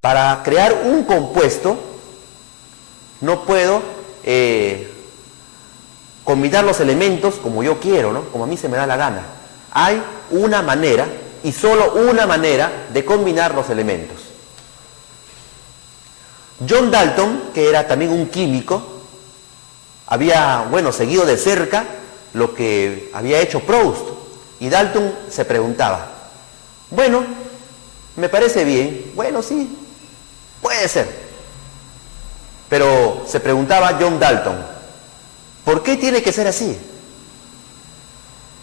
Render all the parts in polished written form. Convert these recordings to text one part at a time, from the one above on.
Para crear un compuesto, no puedo combinar los elementos como yo quiero, ¿no? Como a mí se me da la gana. Hay una manera, y solo una manera, de combinar los elementos. John Dalton, que era también un químico, había, seguido de cerca lo que había hecho Proust. Y Dalton se preguntaba, me parece bien, sí, puede ser. Pero se preguntaba John Dalton, ¿por qué tiene que ser así?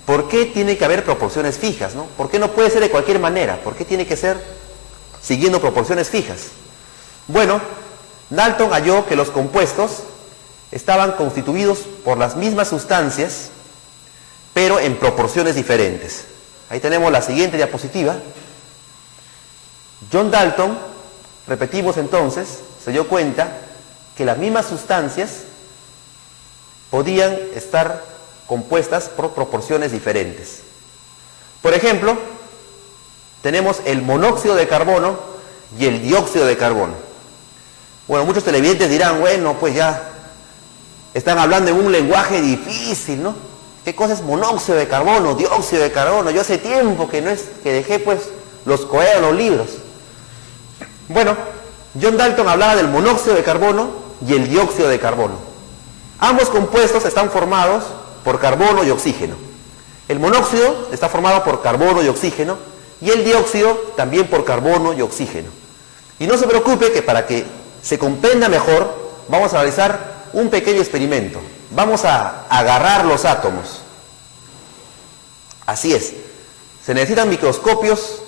¿Por qué tiene que haber proporciones fijas, ¿no? ¿Por qué no puede ser de cualquier manera? ¿Por qué tiene que ser siguiendo proporciones fijas? Dalton halló que los compuestos estaban constituidos por las mismas sustancias, pero en proporciones diferentes. Ahí tenemos la siguiente diapositiva. John Dalton, repetimos entonces, se dio cuenta que las mismas sustancias podían estar compuestas por proporciones diferentes. Por ejemplo, tenemos el monóxido de carbono y el dióxido de carbono. Muchos televidentes dirán, pues ya están hablando en un lenguaje difícil, ¿no? ¿Qué cosa es monóxido de carbono, dióxido de carbono? Yo hace tiempo que dejé los coeos, los libros. John Dalton hablaba del monóxido de carbono y el dióxido de carbono. Ambos compuestos están formados por carbono y oxígeno. El monóxido está formado por carbono y oxígeno, y el dióxido también por carbono y oxígeno. Y no se preocupe que para que se comprenda mejor, vamos a realizar un pequeño experimento. Vamos a agarrar los átomos. Así es. Se necesitan microscopios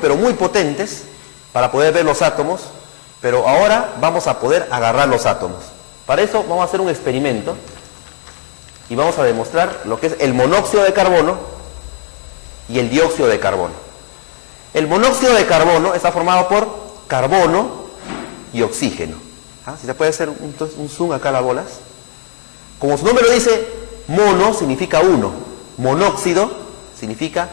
pero muy potentes para poder ver los átomos, pero ahora vamos a poder agarrar los átomos. Para eso vamos a hacer un experimento y vamos a demostrar lo que es el monóxido de carbono y el dióxido de carbono. El monóxido de carbono está formado por carbono y oxígeno. Si se puede hacer un zoom acá a las bolas. Como su nombre lo dice, mono significa uno, monóxido significa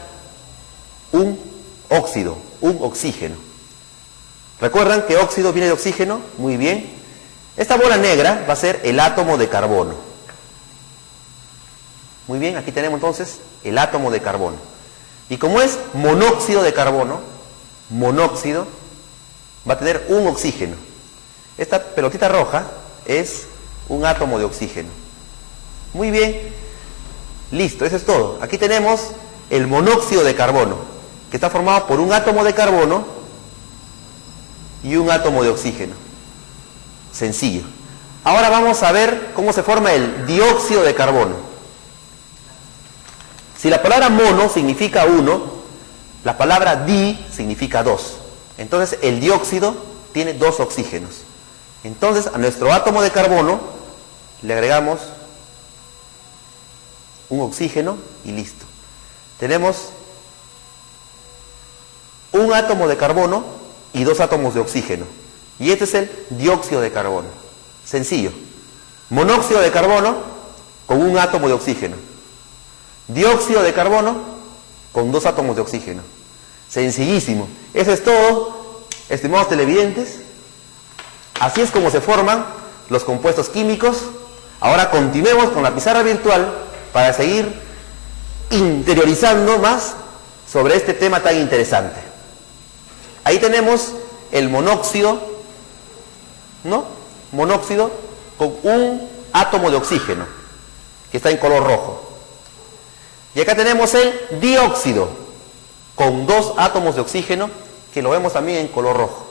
un óxido, un oxígeno. ¿Recuerdan que óxido viene de oxígeno? Muy bien. Esta bola negra va a ser el átomo de carbono. Muy bien, aquí tenemos entonces el átomo de carbono. Y como es monóxido de carbono, monóxido va a tener un oxígeno. Esta pelotita roja es un átomo de oxígeno. Muy bien, listo, eso es todo. Aquí tenemos el monóxido de carbono, que está formado por un átomo de carbono y un átomo de oxígeno. Sencillo. Ahora vamos a ver cómo se forma el dióxido de carbono. Si la palabra mono significa uno, la palabra di significa dos. Entonces el dióxido tiene dos oxígenos. Entonces a nuestro átomo de carbono le agregamos un oxígeno y listo. Tenemos un átomo de carbono y dos átomos de oxígeno. Y este es el dióxido de carbono. Sencillo. Monóxido de carbono con un átomo de oxígeno. Dióxido de carbono con dos átomos de oxígeno. Sencillísimo. Eso es todo, estimados televidentes. Así es como se forman los compuestos químicos. Ahora continuemos con la pizarra virtual para seguir interiorizando más sobre este tema tan interesante. Ahí tenemos el monóxido, ¿no? Monóxido con un átomo de oxígeno, que está en color rojo. Y acá tenemos el dióxido, con dos átomos de oxígeno, que lo vemos también en color rojo.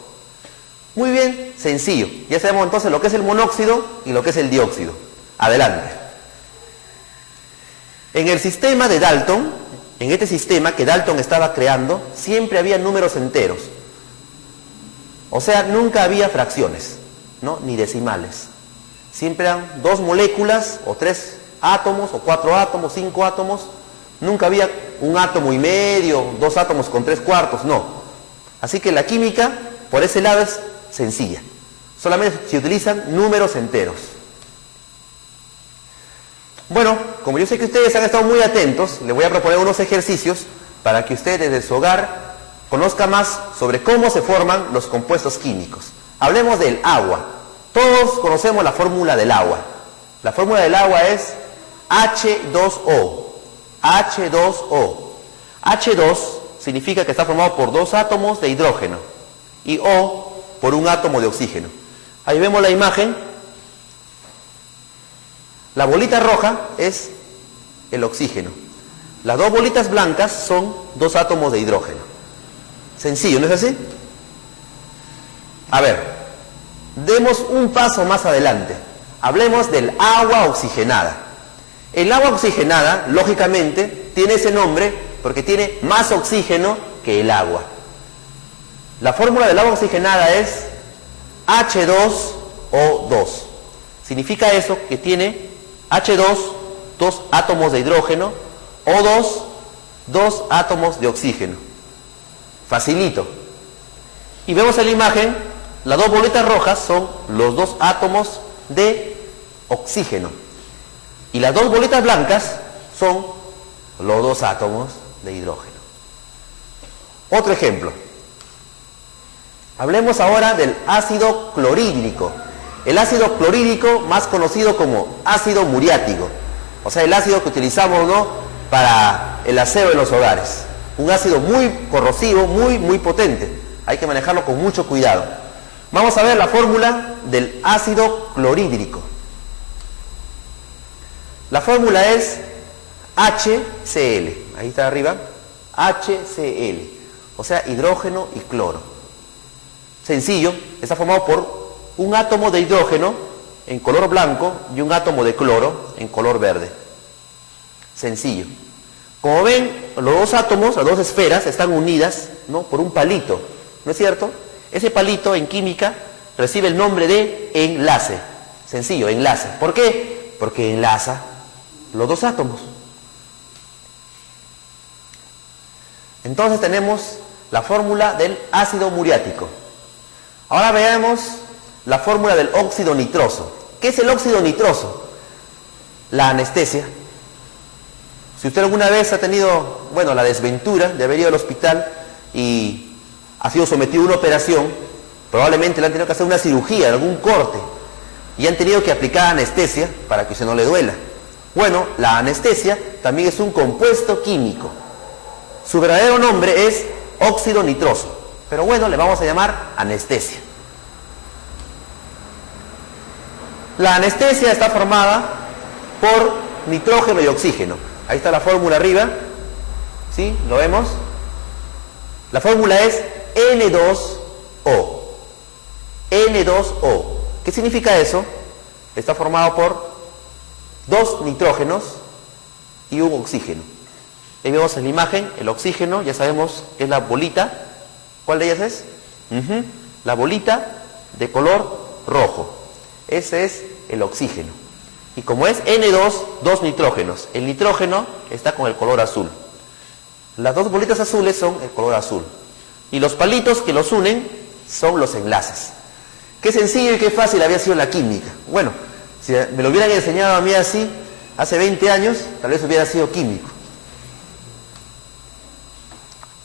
Muy bien, sencillo. Ya sabemos entonces lo que es el monóxido y lo que es el dióxido. Adelante. En el sistema de Dalton, en este sistema que Dalton estaba creando, siempre había números enteros. O sea, nunca había fracciones, ¿no? Ni decimales. Siempre eran dos moléculas, o tres átomos, o cuatro átomos, cinco átomos. Nunca había un átomo y medio, dos átomos con tres cuartos, no. Así que la química, por ese lado, es sencilla. Solamente se utilizan números enteros. Bueno, como yo sé que ustedes han estado muy atentos, les voy a proponer unos ejercicios para que ustedes desde su hogar conozca más sobre cómo se forman los compuestos químicos. Hablemos del agua. Todos conocemos la fórmula del agua. La fórmula del agua es H2O. H2O. H2 significa que está formado por dos átomos de hidrógeno y O por un átomo de oxígeno. Ahí vemos la imagen. La bolita roja es el oxígeno. Las dos bolitas blancas son dos átomos de hidrógeno. Sencillo, ¿no es así? A ver, demos un paso más adelante. Hablemos del agua oxigenada. El agua oxigenada, lógicamente, tiene ese nombre porque tiene más oxígeno que el agua. La fórmula del agua oxigenada es H2O2. Significa eso que tiene H2, dos átomos de hidrógeno, O2, dos átomos de oxígeno. Facilito. Y vemos en la imagen, las dos bolitas rojas son los dos átomos de oxígeno. Y las dos bolitas blancas son los dos átomos de hidrógeno. Otro ejemplo. Hablemos ahora del ácido clorhídrico. El ácido clorhídrico, más conocido como ácido muriático. O sea, el ácido que utilizamos, ¿no?, para el aseo en los hogares. Un ácido muy corrosivo, muy potente. Hay que manejarlo con mucho cuidado. Vamos a ver la fórmula del ácido clorhídrico. La fórmula es HCl. Ahí está arriba. HCl. O sea, hidrógeno y cloro. Sencillo. Está formado por un átomo de hidrógeno en color blanco y un átomo de cloro en color verde. Sencillo. Como ven, los dos átomos, las dos esferas, están unidas, ¿no?, por un palito, ¿no es cierto? Ese palito en química recibe el nombre de enlace. Sencillo, enlace. ¿Por qué? Porque enlaza los dos átomos. Entonces tenemos la fórmula del ácido muriático. Ahora veamos la fórmula del óxido nitroso. ¿Qué es el óxido nitroso? La anestesia. Si usted alguna vez ha tenido, la desventura de haber ido al hospital y ha sido sometido a una operación, probablemente le han tenido que hacer una cirugía, algún corte, y han tenido que aplicar anestesia para que usted no le duela. Bueno, la anestesia también es un compuesto químico. Su verdadero nombre es óxido nitroso, pero le vamos a llamar anestesia. La anestesia está formada por nitrógeno y oxígeno. Ahí está la fórmula arriba, ¿sí? ¿Lo vemos? La fórmula es N2O. N2O. ¿Qué significa eso? Está formado por dos nitrógenos y un oxígeno. Ahí vemos en la imagen, el oxígeno, ya sabemos que es la bolita. ¿Cuál de ellas es? La bolita de color rojo. Ese es el oxígeno. Y como es N2, dos nitrógenos. El nitrógeno está con el color azul. Las dos bolitas azules son el color azul. Y los palitos que los unen son los enlaces. Qué sencillo y qué fácil había sido la química. Bueno, si me lo hubieran enseñado a mí así, hace 20 años, tal vez hubiera sido químico.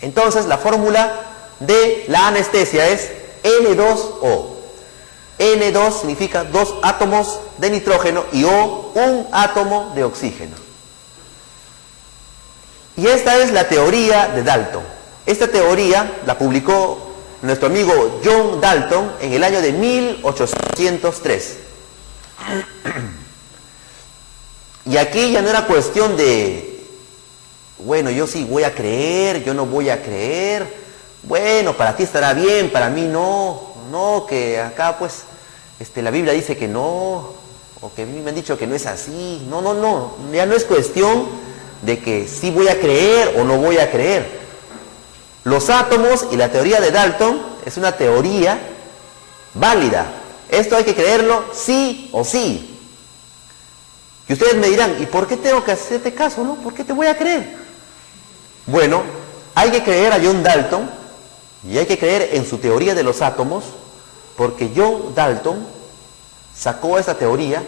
Entonces, la fórmula de la anestesia es N2O. N2 significa dos átomos de nitrógeno y O, un átomo de oxígeno. Y esta es la teoría de Dalton. Esta teoría la publicó nuestro amigo John Dalton en el año de 1803. Y aquí ya no era cuestión de, yo sí voy a creer, yo no voy a creer. Para ti estará bien, para mí no. No, que acá la Biblia dice que no, o que a mí me han dicho que no es así. No, ya no es cuestión de que sí voy a creer o no voy a creer. Los átomos y la teoría de Dalton es una teoría válida. Esto hay que creerlo sí o sí. Y ustedes me dirán, ¿y por qué tengo que hacerte caso, no? ¿Por qué te voy a creer? Bueno, hay que creer a John Dalton y hay que creer en su teoría de los átomos, porque John Dalton sacó esa teoría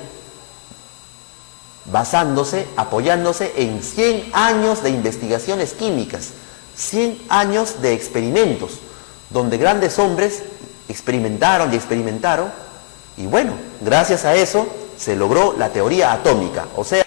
apoyándose en 100 años de investigaciones químicas. 100 años de experimentos, donde grandes hombres experimentaron y experimentaron, y bueno, gracias a eso se logró la teoría atómica, o sea,